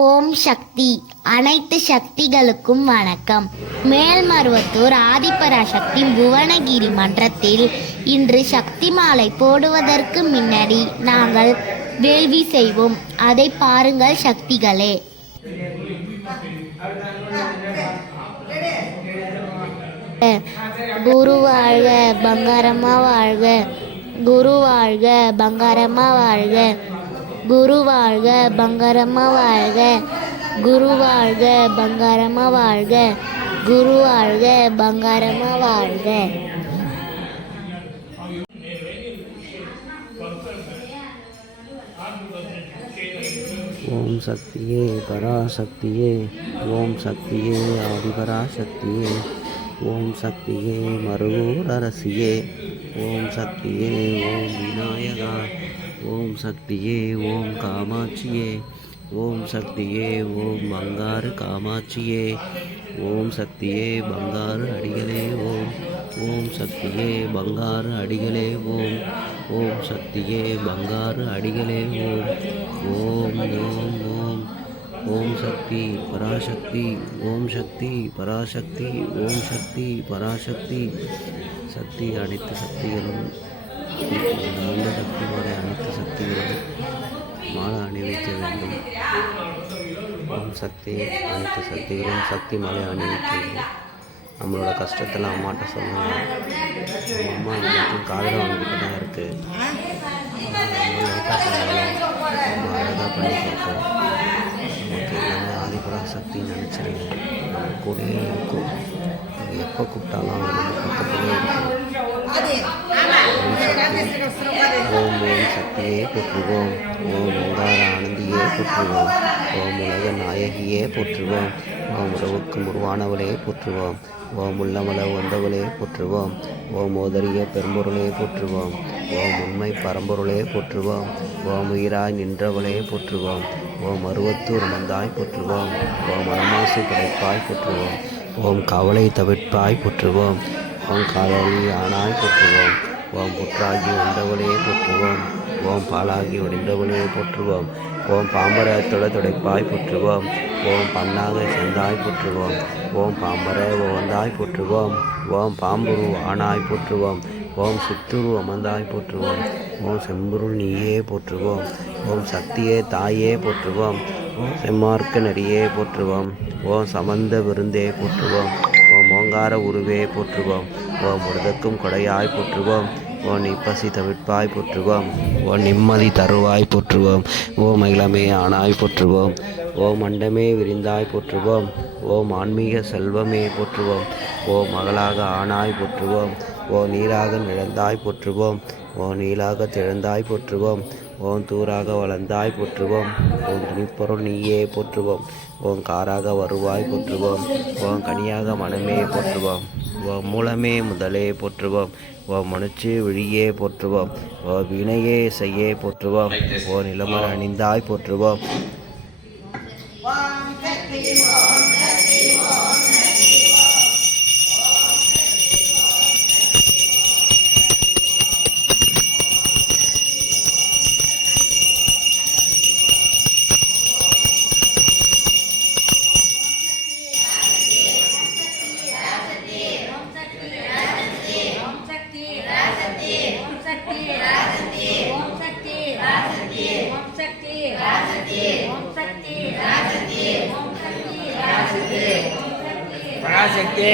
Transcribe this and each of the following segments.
ஓம் சக்தி. அனைத்து சக்திகளுக்கும் வணக்கம். மேல்மருவத்தூர் ஆதிபராசக்தி புவனகிரி மன்றத்தில் இன்று சக்தி மாலை போடுவதற்கு முன்னாடி நாங்கள் வேள்வி செய்வோம். அதை பாருங்கள் சக்திகளே. குரு வாழ்க, பங்காரம்மா வாழ்க. குரு வாழ்க, பங்காரம்மா வாழ்க. குரு வாழ்க, பங்காரம்மா வாழ்க. குரு வாழ்க, பங்காரம்மா வாழ்க. குரு வாழ்க, பங்காரம்மா வாழ்க. ஓம் சக்தியே பராசக்தியே. ஓம் சக்தியே ஆதிபராசக்தியே. ஓம் சக்தியே மருவூர் அரசியே. ஓம் சக்தியே ஓம் விநாயகா. ஓம் சக்தியே ஓம் காமாட்சியே. ஓம் சக்தியே ஓம் பங்காரு காமாட்சியே. ஓம் சக்தியே பங்காரு அடிகளே ஓம். ஓம் சக்தியே பங்காரு அடிகளே ஓம். ஓம் சக்தியே பங்காரு அடிகளே ஓம். ஓம் ஓம் ஓம். ஓம் சக்தி பராசக்தி. ஓம் சக்தி பராசக்தி. ஓம் சக்தி பராசக்தி. சக்தி அனைத்து சக்திகளும் அந்த சக்தி மாலை அனைத்து சக்திகளும் மாலை அணிவிக்க வேண்டும். ஓம் சக்தி அனைத்து சக்திகளும் சக்தி மாலை அணிவிக்க வேண்டும். நம்மளோட கஷ்டத்தெல்லாம் அம்மாட்ட சொல்லணும். நம்ம அம்மா எல்லாத்தையும் காதில் வாங்கிட்டு தான் இருக்குது. நம்ம லைட்டாக பண்ணாலும் நம்ம அழகாக பண்ணி கொடுப்போம். நமக்கு எல்லாமே ஆதிபராசக்தி நினச்சிருங்க. நம்ம கூடயே இருக்கும். எப்போ கூப்பிட்டாலும் அவங்க நம்ம பக்கத்துலேயே இருக்கும். ஓம் ஓம் சக்தியே போற்றுவோம். ஓம் ஓங்கார ஆனந்தியே போற்றுவோம். ஓம் உலக நாயகியே போற்றுவோம். ஓம் உறவுக்கும் உருவானவளே போற்றுவோம். ஓம் உள்ளமல வந்தவளே போற்றுவோம். ஓம் ஓதரிய பெரும்பொருளே போற்றுவோம். ஓம் உண்மை பரம்பொருளே போற்றுவோம். ஓம் உயிராய் நின்றவளே போற்றுவோம். ஓம் அருவத்தூர் மந்தாய் போற்றுவோம். ஓம் மனமாசு கிடைப்பாய் போற்றுவோம். ஓம் கவலை தவிர்ப்பாய் போற்றுவோம். ஓம் காதலி ஆனாய் போற்றுவோம். ஓம் புற்றாகி வந்தவளே போற்றுவோம். ஓம் பாலாகி ஒடிந்தவளே போற்றுவோம். ஓம் பாம்பரத்தொட துடைப்பாய் போற்றுவோம். ஓம் பன்னாக செந்தாய் போற்றுவோம். ஓம் பாம்பர ஓந்தாய் போற்றுவோம். ஓம் பாம்புரு ஆனாய் போற்றுவோம். ஓம் சிற்றுரு அமர்ந்தாய் போற்றுவோம். ஓம் செம்பொருள் நீயே போற்றுவோம். ஓம் சக்தியே தாயே போற்றுவோம். ஓம் செம்மார்க்க நெறியே போற்றுவோம். ஓம் சமந்த விருந்தே போற்றுவோம். ஓம் ஓங்கார உருவே போற்றுவோம். ஓம் உடலுக்கும் கொடையாய் போற்றுவோம். ஓம் நிப்பசி தவிர்ப்பாய் போற்றுவோம். ஓம் நிம்மதி தருவாய் போற்றுவோம். ஓம் மகிழமே ஆனாய் போற்றுவோம். ஓம் மண்டமே விரிந்தாய் போற்றுவோம். ஓம் ஆன்மீக செல்வமே போற்றுவோம். ஓம் மகளாக ஆனாய் போற்றுவோம். ஓம் நீராக நிழந்தாய் போற்றுவோம். ஓம் நீலாக திழந்தாய் போற்றுவோம். ஓம் தூராக வளர்ந்தாய் போற்றுவோம். ஓம் துணிப்பொருள் நீயே போற்றுவோம். ஓம் காராக வருவாய் போற்றுவோம். ஓம் கனியாக மனமே போற்றுவோம். ஓம் மூலமே முதலே போற்றுவோம். ஓம் மனுச்சு விழியே போற்றுவோம். ஓ வினையே செய்யே போற்றுவோம். ஓ நிலமர அணிந்தாய் போற்றுவோம். பராசக்தி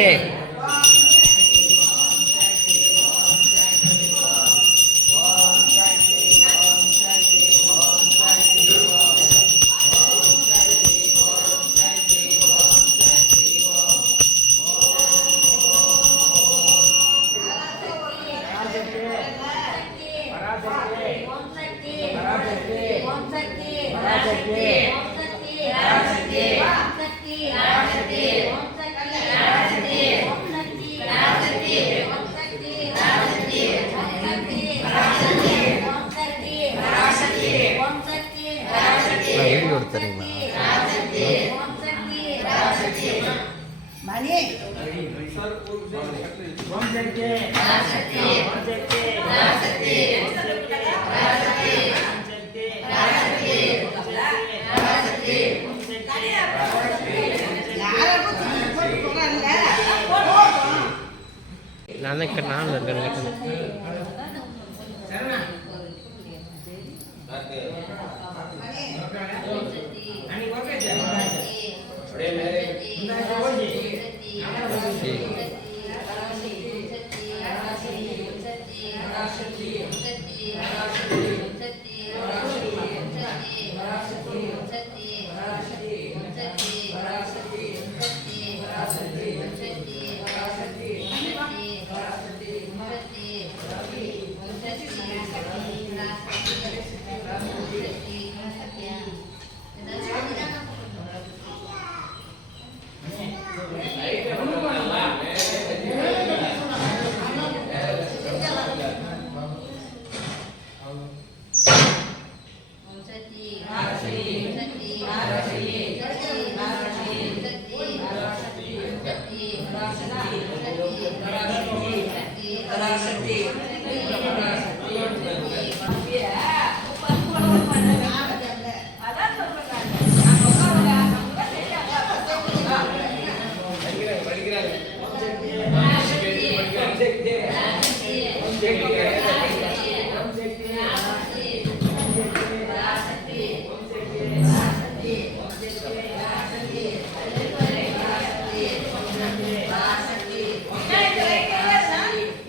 வீடியோ எடுத்துறீங்களா? நான் தான் கேட்டேன், நான் இருக்கேன்னு கேட்டேன்.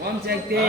ஓம் சக்தி.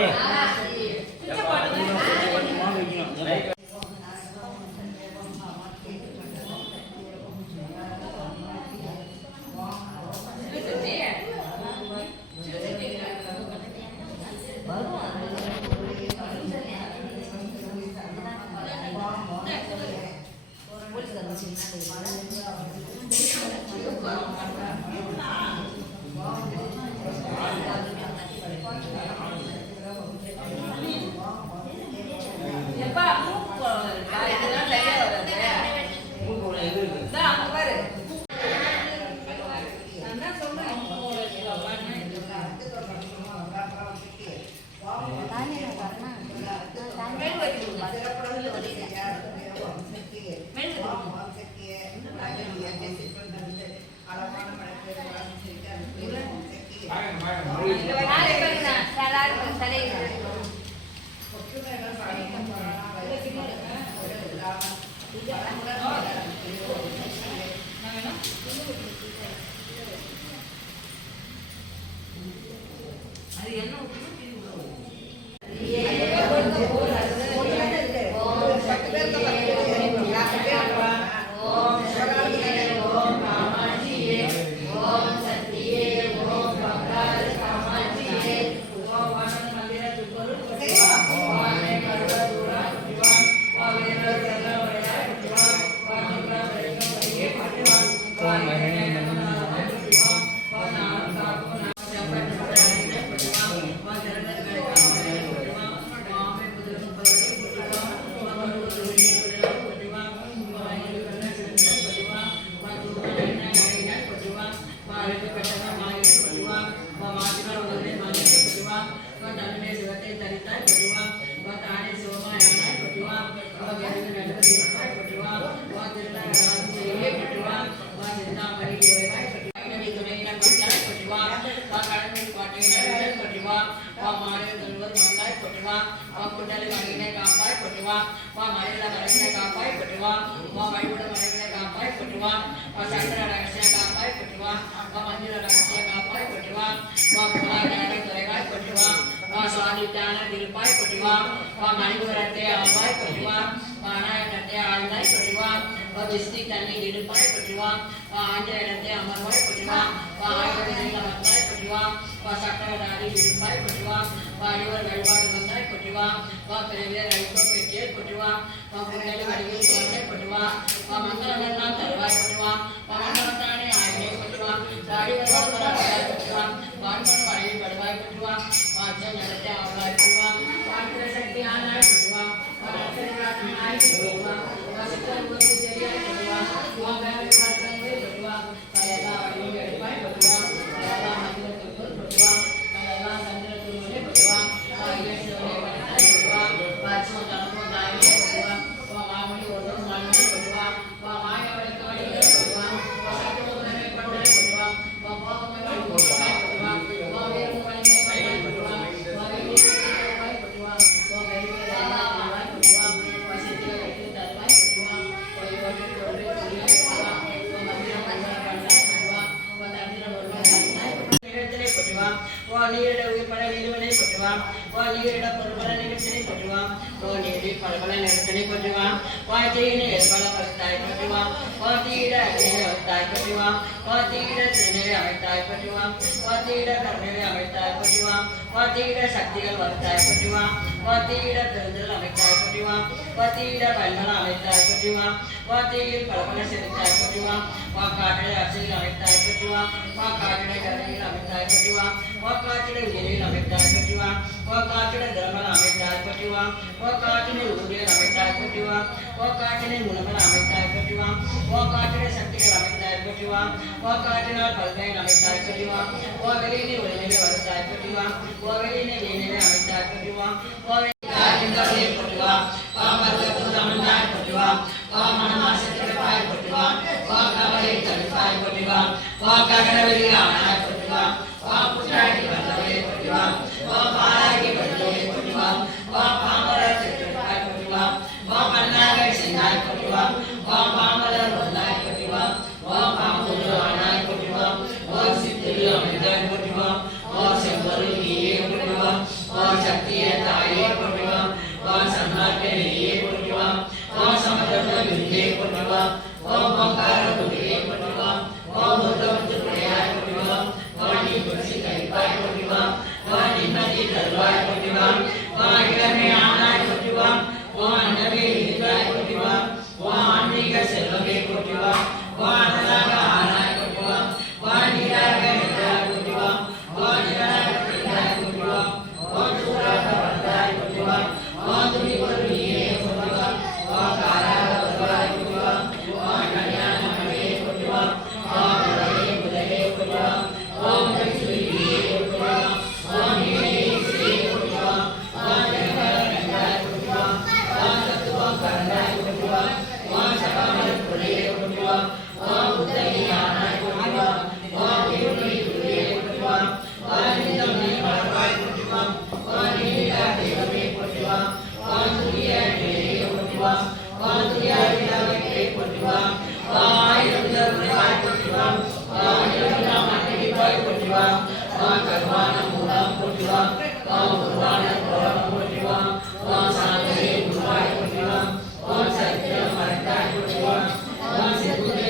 வா நீரிட பரபல நிகழ்ச்சியை போற்றுவான் வா நீரி பரபல நிகழ்ச்சியை போற்றுவான் வா தீயினை பல பக்தாய் போற்றுவான் வா தீயிட அக்னியை வைத்தாய் போற்றுவான் வா தீயிட திருநீரை அமைத்தாய் போற்றுவான் வா தீயிட கருணை அமைத்தாய் போற்றுவான் வா தீயிட சக்திகள் வளர்த்தாய் போற்றுவான் வா தீயிட பெருந்தல் அமைத்தாய் போற்றுவான் வா தீயிட பல்மலம் அமைத்தாய் போற்றுவான் வா தீயில் பலபல செலுத்தாய் போற்றுவான் வா காற்றிட அரசியல் அமைத்தாய் போற்றுவான் வா காற்றிட கருணையில் அமைத்தாய் போற்றுவான் வா காற்றிட உயிரில் அமைத்தாய் போற்றுவான் வா காற்றிட தர்மல அமைத்தாய் போற்றுவான் வா காற்றினை ஊழியர் அமைத்தாய் போற்றுவான் வா காற்றினை குணங்கள் அமைத்தாய் போற்றுவான் வா காற்றிட சக்திகள் அமைத்தாய் போற்றுவான் வா காற்றினால் பல்கையில் அமைத்தாய் போற்றுவான் வா வெளியினை ஒளிநிலை வருத்தாய் போற்றுவான் வா வெளியினை வீணினை அமைத்தாய் போற்றுவான் வா வெளியே போற்றுவான் வா மருத்துவ தமிழ்நாய் போற்றுவான் வா மனமாசத்திற்காய் போற்றுவான் வா கவலை தடுப்பாய் போற்றுவான் வா ககன வெளியானாய் போற்றுவான் வா புற்றாக்கி வந்தவளே போற்றுவான் வா பாராக்கி வந்தவளே போற்றுவான் வா பாமரர் செற்றுக்காய் போற்றுவான் வா மன்னாகை சென்னாய் போற்றுவான் வா பாமரர் வந்தாய் போற்றுவான் வா பாம்புரு ஆனாய் போற்றுவான் வா சித்திரு அமைந்தாய் போற்றுவான் வா செவ்வரு நீயே போற்றுவான் வா சக்திய தாயே போற்றுவான் வா சன்னாட்டை நீயே போற்றுவான் வா சமதத்த விருந்தே போற்றுவான் வா பங்கார துணியே போற்றுவான் வா முத்தமத்து துணையாய் போற்றுவான் வா நீ பசி கழிப்பாய் போற்றுவான் வா நிம்மதி தருவாய் போற்றுவான் வா இளமை ஆனாய் போற்றுவான் வா அன்னமே இருந்தாய் போற்றுவான் வா ஆன்மீக செல்வமே போற்றுவான் வா அனலாக ஆனாய் போற்றுவான் வா நீராக இருந்தாய் போற்றுவான் வா நீராக இருந்தாய் போற்றுவான் வா சூராக வந்தாய் போற்றுவான் வா துணி ஒரு நீரே போற்றுவான் வா காராக வருவாய் போற்றுவான் வா கல்யாண மகளே போற்றுவான் வா முதலே முதலே போற்றுவான் வா முதல் சுழியே போற்றுவான் வா நீரே சுழியே போற்றுவான் வா ஜெகவர கண்டாய் போற்றுவான் வா தத்துவம் கண்டாய் போற்றுவான் வா சகாமர் புலையே போற்றுவான் வா புத்தகி ஆனாய் போற்றுவான் வா இருளை துளியே போற்றுவான் வா நிதமே வளர்வாய் போற்றுவான் வா நீலா தெய்வமே போற்றுவான் வா துரிய நிலையே போற்றுவான் வா துரியாவிடாவை போற்றுவான் வா ஆயிரம் தருவாய் போற்றுவான் வா ஆயிரம் மாட்டிவாய் போற்றுவான் வா கர்வான மூலம் போற்றுவான் வா உருவான கோலம் போற்றுவான் வா சாந்தரே உருவாய் போற்றுவான் வா சத்தியம் மறைத்தாய் போற்றுவான் வா சிறுதை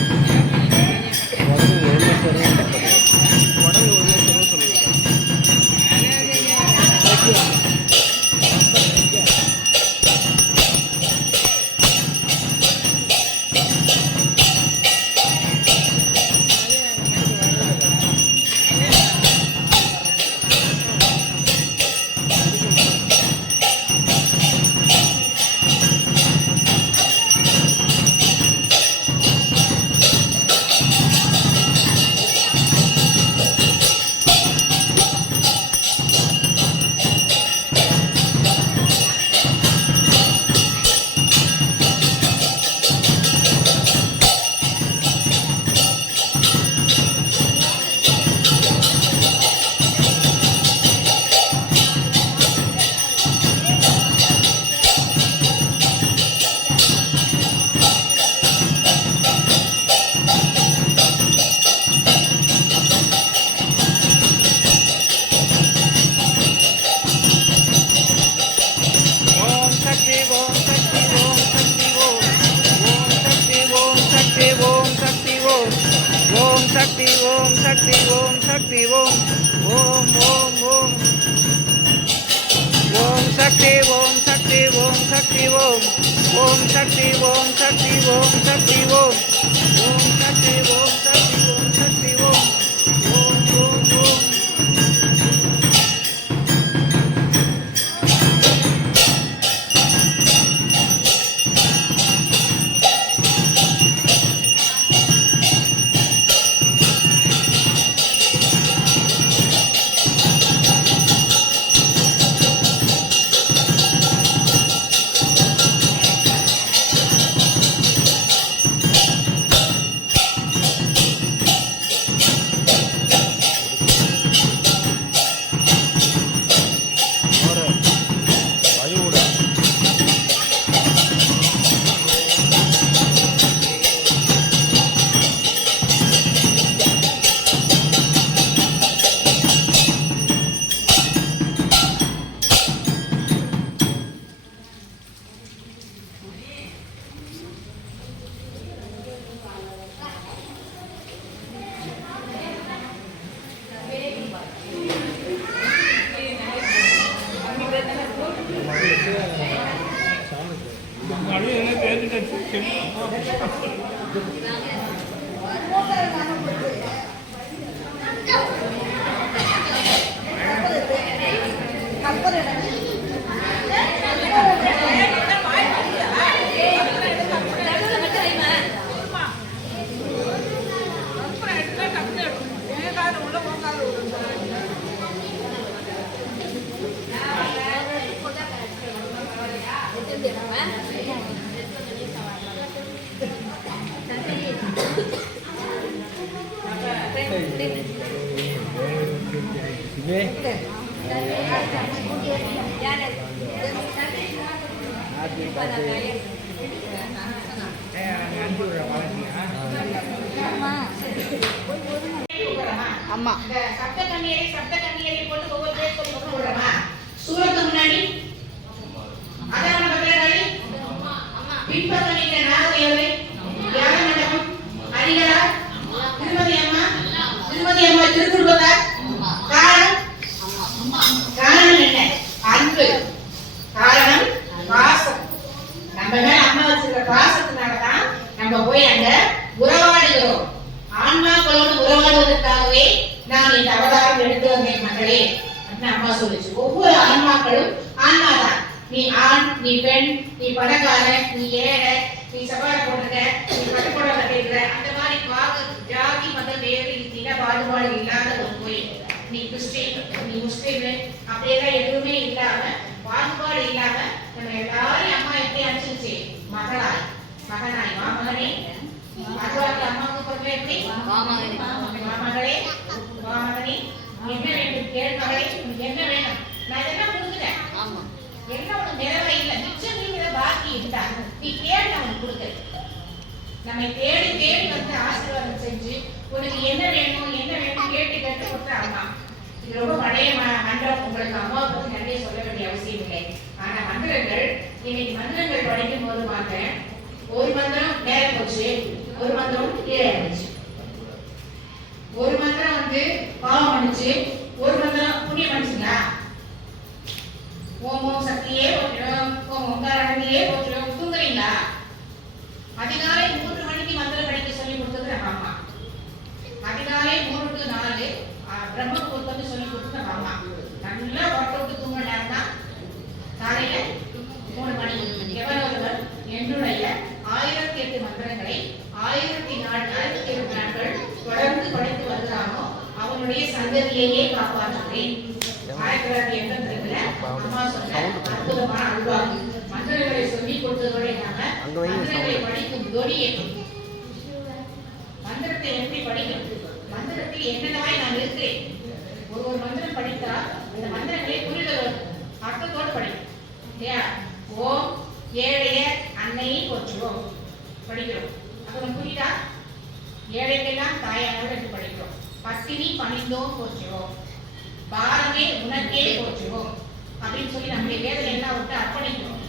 ஓம் ஓம் ஓம் ஓம் சக்தி ஓம் சக்தி ஓம் சக்தி ஓம் ஓம் சக்தி ஓம் சக்தி ஓம் சக்தி ஓம் ஓம் சக்தி ஓம் சக்தி ஓம் சக்தி ஓம் ஓம் ஓம் ஓம் அம்மா இந்த சப்த கண்ணியரை போட்டு ஒவ்வொரு பேர் சொல்லி விடுறோமா சூரத்துக்கு முன்னாடி அதான் பத்திரகாளி பின்பக்கம் நிற்கிற நாகதேவரை யாக மண்டபம் அரிகரா திருமதி அம்மா திருக்குறுபதார் காரணம் என்ன அன்பு காரணம் பாசம் நம்ம மேல அம்மா வச்சிருக்கிற பாசத்தினாலதான் நம்ம போய் அங்க உறவாடுகிறோம் ஆன்மாக்களோடு உறவாடுவதற்காகவே நான் இந்த அவதாரம் எடுத்து வந்தேன் மகளே அப்படின்னு அம்மா சொல்லுச்சு. ஒவ்வொரு ஆன்மாக்களும் ஆன்மாதான். நீ ஆண், நீ பெண், நீ பணக்காரன், நீ ஏழை, நீ சவார போடுற, நீ பட்டுப்பட கட்டிடுற, அந்த மாதிரி ஜாதி மத வேறு இன பாகுபாடு இல்லாத ஒரு கோயில். நீ கிறிஸ்டின், நீ முஸ்லீம், அப்படியெல்லாம் எதுவுமே இல்லாம பாகுபாடு இல்லாம நம்ம எல்லாரையும் அம்மா எப்படி அனுப்பிச்சிருச்சு? மகளாய் மகனே அம்மாவுக்கு பொறுமை எப்படி மகளே என்ன வேண்டும் கேள் மகளே, என்ன வேணும்? நான் இதெல்லாம் கொடுக்குறேன். என்ன உனக்கு நிறைவே இல்லை, மிச்சம் நீங்கிற பாக்கி இருந்தா நீ கேள்வி அவனுக்கு கொடுக்குற. நம்மை தேடி தேடி வந்து ஆசீர்வாதம் செஞ்சு உனக்கு என்ன வேணும் கேட்டு கேட்டு கொடுத்த அம்மா. இது ரொம்ப பழைய மந்திரம். உங்களுக்கு அம்மாவை பத்தி நிறைய சொல்ல வேண்டிய அவசியம் இல்லை. ஆனா மந்திரங்கள் இன்னைக்கு மந்திரங்கள் படிக்கும் போது பார்த்தேன், ஒரு மந்திரம் நேர போச்சு, ஒரு மந்திரம் கீழே இருந்துச்சு, ஒரு மந்திரம் வந்து பாவம் பண்ணுச்சு, ஒரு மந்திரம் புண்ணியம் பண்ணுச்சுங்களா? ஓம் ஓம் சக்தியே போற்றுவோம், ஓம் ஓங்காரணியே போற்றுவோம். தூங்குறீங்களா? அதிகாலை 3 மணிக்கு மந்திரம் படிக்க சொல்லி கொடுத்தது நம்ம அம்மா. அதிகாலை 3 to 4 பிரம்ம முகூர்த்தம் சொல்லி கொடுத்தது நம்ம அம்மா. நல்லா ஒட்டு தூங்குற நேரம் தான் காலையில 3 மணி. எவரொருவர் என்னுடைய 1008 மந்திரங்களை 1008 நாட்கள் தொடர்ந்து படித்து வருகிறானோ அவனுடைய சந்ததியையே காப்பாற்றுகிறேன். 1982 அம்மா சொன்ன அற்புதமான அல்வாக்கு. மந்திரங்களை சொல்லிக் கொடுத்ததோட இல்லாம மந்திரங்களை படிக்கும் தொனியை, மந்திரத்தை எப்படி படிக்கணும், மந்திரத்தில் என்னென்னவாய் நான் இருக்கிறேன். ஒரு மந்திரம் படித்தா அந்த மந்திரங்களை புரிதல் அர்த்தத்தோடு படிக்கும் இல்லையா? ஓம் ஏழைய அன்னையை போற்றுவோம் படிக்கிறோம். அப்புறம் புரியுதா? ஏழைக்கெல்லாம் தாயானவர் என்று படிக்கிறோம். பத்தினி பணிந்தோம் போற்றுவோம். பாரமே உனக்கே போற்றுவோம் அப்படின்னு சொல்லி நம்முடைய வேதனை எல்லாம் விட்டு அர்ப்பணிக்கிறோம்.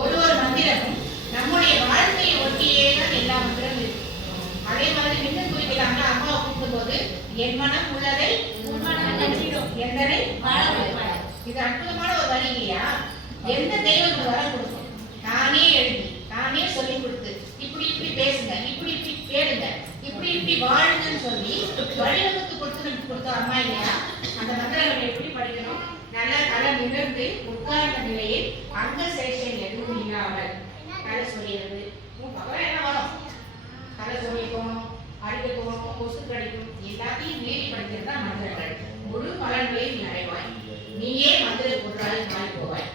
ஒரு மந்திரமும் நம்முடைய வாழ்க்கையை ஒட்டியே தான் எல்லா மந்திரமும் இருக்கு. அதே மாதிரி இன்னும் குறிக்கலாம்னா அம்மாவை கூப்பிடும் போது என் மனம் உள்ளதை எந்தனை இது அற்புதமான ஒரு வரி இல்லையா? எந்த தெய்வம் வரம் கொடுக்கும்? நானே எழுதி நானே சொல்லி கொடுத்து இப்படி இப்படி பேசுங்க, இப்படி இப்படி கேளுங்க, இப்படி இப்படி வாழுங்கன்னு சொல்லி வழிவகுத்து கொடுத்த அம்மா இல்லையா? அந்த மந்திரங்களை எப்படி படிக்கணும்? நல்ல தலை நிமிர்ந்து உட்கார்ந்த நிலையில் அங்க சேஷன் எதுவும் இல்லாமல் தலை சொல்லிடுறது. அப்புறம் என்ன வரும்? தலை சொல்லிக்கும், அடிக்க தோணும், கொசு கடிக்கும், எல்லாத்தையும் மீறி படிக்கிறது தான் மந்திரங்கள். முழு பலன்களையும் நீ அடைவாய். நீயே மந்திர பொருளாக மாறி போவாய்.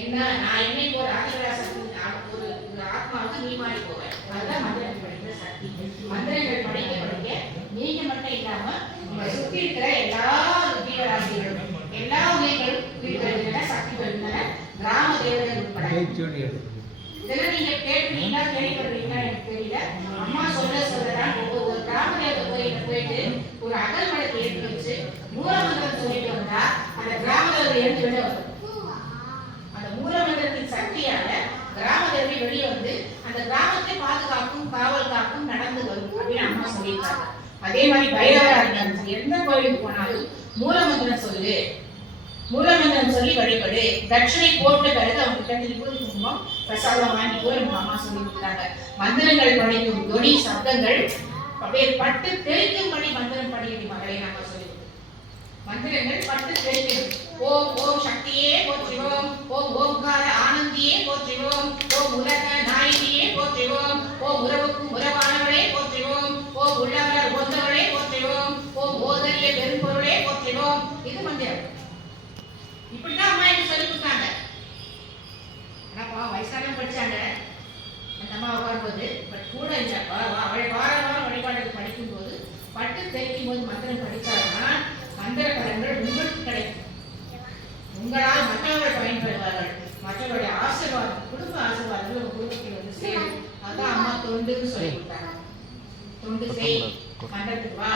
என்ன நான் என்னைக்கு ஒரு ஆதிராசத்துக்கு ஒரு ஆத்மாவுக்கு நீ மாறி போவாய். அதுதான் மந்திரங்கள் படிக்கிற சக்தி. மந்திரங்கள் படிக்க படிக்க நீங்க மட்டும் இல்லாம உங்களை சுத்தி இருக்கிற எல்லா ஜீவராசிகளும் எல்லா உயிர்களும் உயிர்களின் சக்தி பெறுகின்றன. கிராம தேவதைகள் உட்பட இதெல்லாம் நீங்க கேட்டுறீங்களா, கேள்விப்படுறீங்களா எனக்கு தெரியல. அம்மா சொல்லதான் ஒரு கிராம தேவதை கோயில போயிட்டு ஒரு அகல் மடத்தை எடுத்து வச்சு மூலமந்திரம் சொல்லிட்டு வந்தா அந்த கிராம தேவதை எடுத்து வெளியே வரும். அந்த மூலமந்திரத்தின் சக்தியால கிராம தேவதை வெளியே வந்து அந்த கிராமத்தை பாதுகாக்கும், காவல் காக்கும் நடந்து வரும் அப்படின்னு அம்மா சொல்லியிருக்காங்க. அதே மாதிரி பைரவரா இருந்தாலும் எந்த கோயிலுக்கு போனாலும் மூலமந்திரம் சொல்லு, மூலமந்திரம் சொல்லி வழிபடு. தட்சிணை போட்ட பிறகு அவங்க கிட்ட திருப்பி குங்குமம் பிரசாதம் வாங்கி போய் அம்மா சொல்லி கொடுத்தாங்க. மந்திரங்கள் படிக்கும் தொனி சப்தங்கள் அப்படியே பட்டு தெளிக்கும்படி மந்திரம் படியடி மகளை நாம சொல்லி மந்திரங்கள் பட்டு தெளிக்கும். ஓம் ஓம் சக்தியே போற்றிவோம், ஓம் ஓம்கார ஆனந்தியே போற்றிவோம், ஓம் உலக நாயகியே போற்றிவோம், ஓம் உறவுக்கும் உறவானவளே போற்றிவோம், ஓம் உள்ளவர் ஒந்தவளே போற்றிவோம், ஓம் ஓதரிய பெரும்பொருளே போற்றிவோம். இது மந்திரம். இப்படிதான் அம்மா எனக்கு சொல்லி கொடுத்தாங்க. ஆனா வயசான படிச்சாங்க அந்த அம்மா வரும்போது பட் கூட இல்லை. வார வாரம் வழிபாடுகள் படிக்கும் போது பட்டு தெரிக்கும் போது மந்திரம் படித்தாருன்னா மந்திர பலன்கள் உங்களுக்கு கிடைக்கும். உங்களால் மற்றவர்கள் பயன்பெறுவார்கள். மற்றவருடைய ஆசீர்வாதம், குடும்ப ஆசீர்வாதங்கள் உங்க குடும்பத்தில் வந்து சேரும். அதான் அம்மா தொண்டுன்னு சொல்லி கொடுத்தாங்க. தொண்டு செய், மன்றத்துக்கு வா,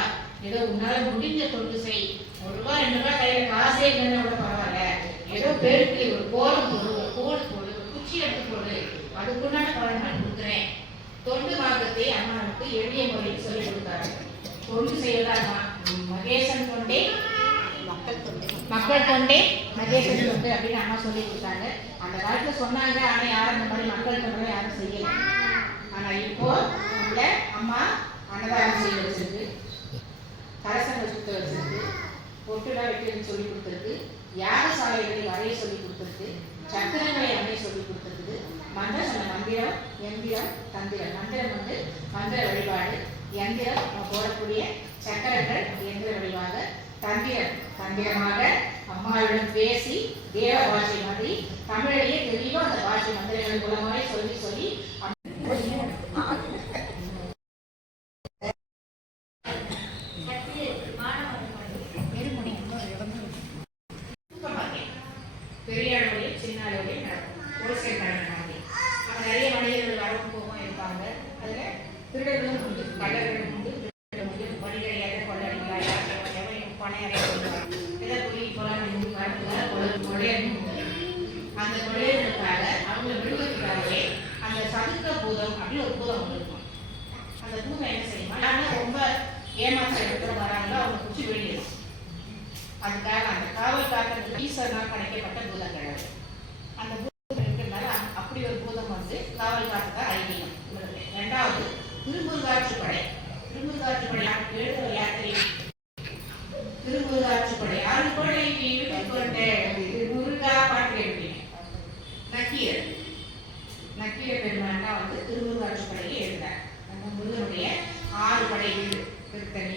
ஏதோ உன்னால முடிஞ்ச தொண்டு செய். ₹1 ₹2 கையில காசே இல்லைன்னா கூட பரவாயில்ல, ஏதோ பேருக்கு ஒரு கோலம் போடு, ஒரு கோடு போடு, ஒரு குச்சி எடுத்து போடு, அதுக்குண்டான பலன் நான் கொடுக்குறேன். தொண்டு மார்க்கத்தை அம்மாவுக்கு எளிய முறையில் சொல்லிக் கொடுத்தாரு. தொண்டு செய்வதா மகேசன் தொண்டே மக்கள் தொண்டே மகேசன் தொண்டு அப்படின்னு அம்மா சொல்லி கொடுத்தாங்க. அந்த காலத்துல சொன்னாங்க. ஆனா யாரும் அந்த மாதிரி மக்கள் தொண்டை யாரும் செய்யல. ஆனா இப்போ உள்ள அம்மா அன்னதானம் செய்ய வச்சிருக்கு, கரசங்க சுத்த வச்சிருக்கு, பொட்டுலாம் வைக்கிறதுன்னு சொல்லி கொடுத்துருக்கு, யாகசாலைகளை வரைய சொல்லி கொடுத்துருக்கு, சக்கரங்களை அமைய சொல்லி கொடுத்துருக்கு. மந்திரம் மந்திரம், எந்திரம், தந்திரம். மந்திரம் வந்து மந்திர வழிபாடு, எந்திரம் போடக்கூடிய சக்கரங்கள் எந்திர வழிபாடு, தந்திரம் தந்திரமாக அம்மாவிடம் பேசி தேவ பாஷை மாதிரி தமிழிலேயே தெளிவாக அந்த பாஷை மந்திரங்கள் மூலமாக சொல்லி சொல்லி பெரிய அளவுலையும் சின்ன அளவுலையும் நடக்கும். ஒரு சில நடக்கும். அங்கே நிறைய மனிதர்கள் வரவும் போகவும் இருப்பாங்க. அதில் திருடர்களும் உண்டு, கள்ளர்களும் உண்டு, வடிகரையாக கொள்ளடிகளாக பணையறை இதை போய் கொள்ளையும் அந்த கொள்ளையர்களுக்காக அவங்க விடுவதற்காகவே அந்த சதுக்க பூதம் அப்படின்னு ஒரு பூதம் ஒன்று இருக்கும். அந்த பூதம் என்ன செய்யுமா, யாரும் ரொம்ப ஏமாற்ற இடத்துல வராங்களோ அவங்க குச்சி வெளியிடும். அதுக்காக அந்த காவல் காக்கிறதுக்கு ஈஸ்வரனால் படைக்கப்பட்ட பூதங்கள் அது. அந்த பூதம் இருக்கிறதுனால அப்படி ஒரு பூதம் வந்து காவல் காக்கிறதா ஐதீகம். ரெண்டாவது திருமுருகாற்றுப்படை. திருமுருகாற்றுப்படை எழுதுற யாத்திரை திருமுருகாற்றுப்படை ஆறுபடை முருகா பாட்டு எழுதினேன். நக்கீர பெருமான் தான் வந்து திருமுருகாற்றுப்படையை எழுதார். அந்த முருகனுடைய 6 படை வீடு, திருத்தணி,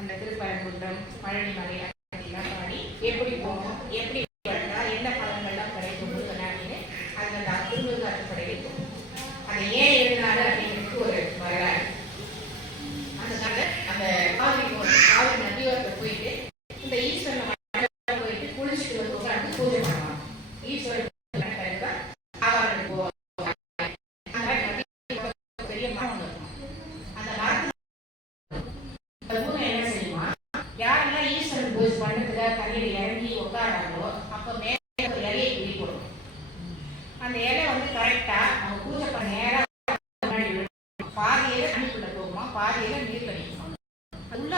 அந்த திருப்பரங்குன்றம், பழனி மலை எல்லாம் பாடி எப்படி போகணும், எப்படி வளர்ந்தால் என்ன பலன்கள்லாம் கிடைக்கும் அப்படின்னு அந்த திருமுருகாற்றுப்படை இருக்கும். அதை ஏன் எழுதினாரு அப்படிங்கிறதுக்கு ஒரு வரலாறு. அந்த கதை அந்த காவிரி நதியோரத்தை போயிட்டு இந்த ஈஸ்வரன் போயிட்டு குளிச்சுட்டு வந்து உட்காந்து பூஜை பண்ணுவாங்க. ஈஸ்வரன் ஆவாரம் போவாங்க. பெரிய மரம் இருக்கும். அந்த மரத்துல என்ன செய்யுமா, யாரெல்லாம் ஈஸ்வரன் பூஜை பண்ணதுக்காக தண்ணியில் இறங்கி உட்காராங்களோ அப்ப மேல ஒரு இலையை குடி போடும். அந்த இலை வந்து கரெக்டா அவங்க பூஜை பண்ண நேரம் பாதியில தண்ணிக்குள்ள போகுமா, பாதியில நீர் கணிக்குமா. உள்ள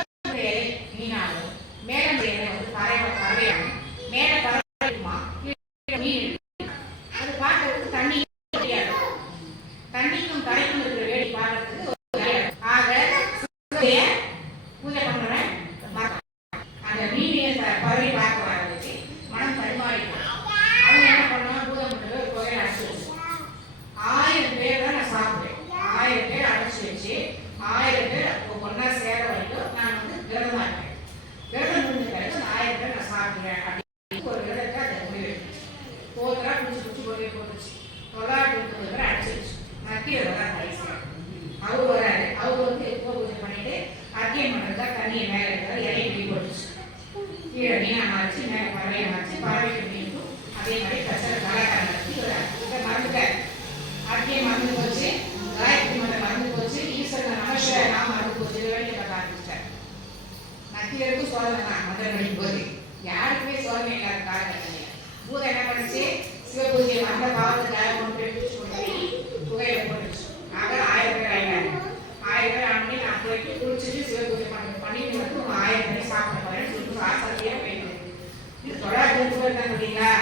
சாப்பிடுவேன் அப்படின்னு ஒரு விதத்தை அதை முடிவெடுத்துச்சு. போதெல்லாம் குடிச்சு கொண்டே போட்டுச்சு. 930 அடிச்சிருச்சு. மத்தியில் தான் வயசு. அவர் வராரு. அவர் வந்து எப்போ பூஜை பண்ணிட்டு அத்தியம் பண்ணுறதா தண்ணியை மேலே இருக்கிற இலையை பிடி போட்டுச்சு. கீழே மீனா மாறிச்சு, மேலே பறவையை மாறிச்சு, பறவைக்கு மீண்டும் அதே மாதிரி கச்சரை கலாக்காரம் நடத்தி இதை மறந்துட்டார். அத்தியம் மறந்து போச்சு, காயத்ரி மன்றம் மறந்து போச்சு, ஈஸ்வரன் நமஸ்கார நான் மறந்து போச்சு. வேலையை பார்க்க ஆரம்பிச்சிட்டார். மத்தியருக்கும் சோதனை தான் மந்திரம் படிக்கும் போது. யாருக்குமே சோதனை இல்லாத காலகட்டத்தில் பூதம் என்ன பண்ணுச்சு? சிவபூஜை அந்த பாவத்துக்காக கொண்டு எடுத்து போய் புகையில போட்டுச்சு. ஆக 1000 பேர் ஆயிட்டாங்க. 1000 பேர் ஆனே நான் போயிட்டு குளிச்சுட்டு சிவபூஜை பண்ணிட்டு வந்து 1000 பேரை சாப்பிட போறேன்னு சொல்லிட்டு ஆசையா போயிட்டு இது 930 பேர் தான் பார்த்தீங்களா?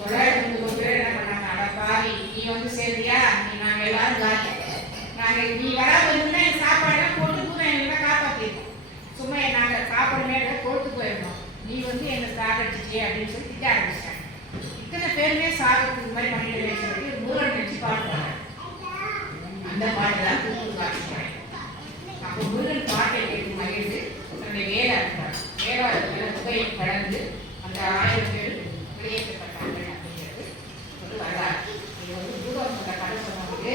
930 பேர் என்ன பண்ணாங்க? அடப்பாவி, நீ வந்து சேர்ந்தியா? நாங்க எல்லாரும் காலி. நீ வராது வந்து சாப்பாடுலாம் போட்டு பூதம் எல்லாம் காப்பாத்திருக்கோம். சும்மா நாங்க சாப்பாடு மேல போட்டு போயிருந்தோம். நீ வந்து எங்க சாப்பிடுச்சியே அப்படின்னு சொல்லி திட்ட ஆரம்பிச்சிட்டாங்க. இத்தனை பேருமே சாகத்துக்கு மாதிரி பண்ணிட்டு சொல்லி முருகன் நினைச்சு பாடுவாங்க. அந்த பாட்டு தான் தூக்கு காட்டுறாங்க. அப்போ முருகன் பாட்டை கேட்டு மகிழ்ந்து தன்னுடைய வேலை இருக்கிறார். வேளாளர்களை புகையை கடந்து அந்த 1000 பேர் வெளியேற்றப்பட்டார்கள் அப்படிங்கிறது ஒரு வரலாறு. இது வந்து பூதம் சொல்ற கதை சொன்னவங்களுக்கு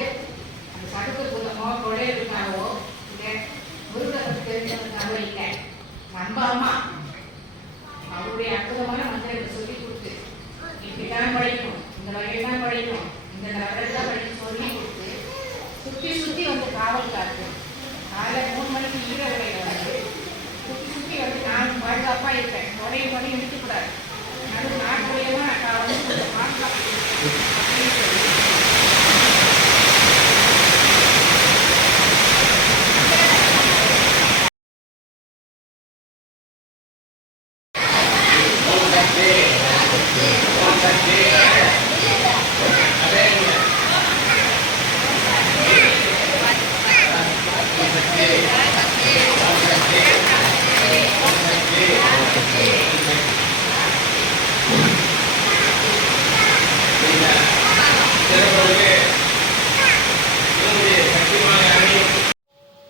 அந்த சடுக்கு பூதமோ கொடையிருக்காவோ இல்லை முருகனை பற்றி தெரிஞ்சவங்களுக்காகவோ இல்லை. நம்ம அம்மா அவருடைய அற்புதமான மந்திரத்தை சொல்லி கொடுத்து இப்படிதான் படிக்கணும், இந்த வகையெல்லாம் படிக்கணும், இந்த நகரெல்லாம் படிக்க சொல்லி கொடுத்து சுற்றி சுற்றி வந்து காவல் காத்து காலை 3 மணிக்கு ஈர உரையில வந்து சுற்றி சுற்றி வந்து நான் பாதுகாப்பாக இருப்பேன். முறையை நிறுத்தக்கூடாது. நடு நாட்டுடையவும் நான் வந்து கொஞ்சம் பாதுகாப்பு அப்படின்னு சொல்லி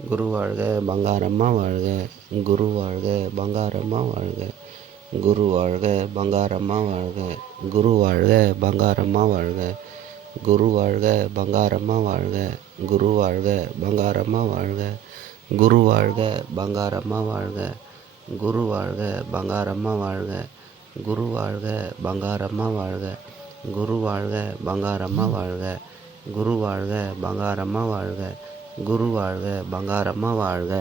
குரு வாழ்க, பங்காரம்மா வாழ்க. குரு வாழ்க, பங்காரம்மா வாழ்க. குரு வாழ்க, பங்காரம்மா வாழ்க. குரு வாழ்க, பங்காரம்மா வாழ்க. குரு வாழ்க, பங்காரம்மா வாழ்க. குரு வாழ்க, பங்காரம்மா வாழ்க. குரு வாழ்க, பங்காரம்மா வாழ்க. குரு வாழ்க, பங்காரம்மா வாழ்க. குரு வாழ்க, பங்காரம்மா வாழ்க. குரு வாழ்க, பங்காரம்மா வாழ்க. குரு வாழ்க, பங்காரம்மா வாழ்க. குரு வாழ்க, பங்காரம்மா வாழ்க.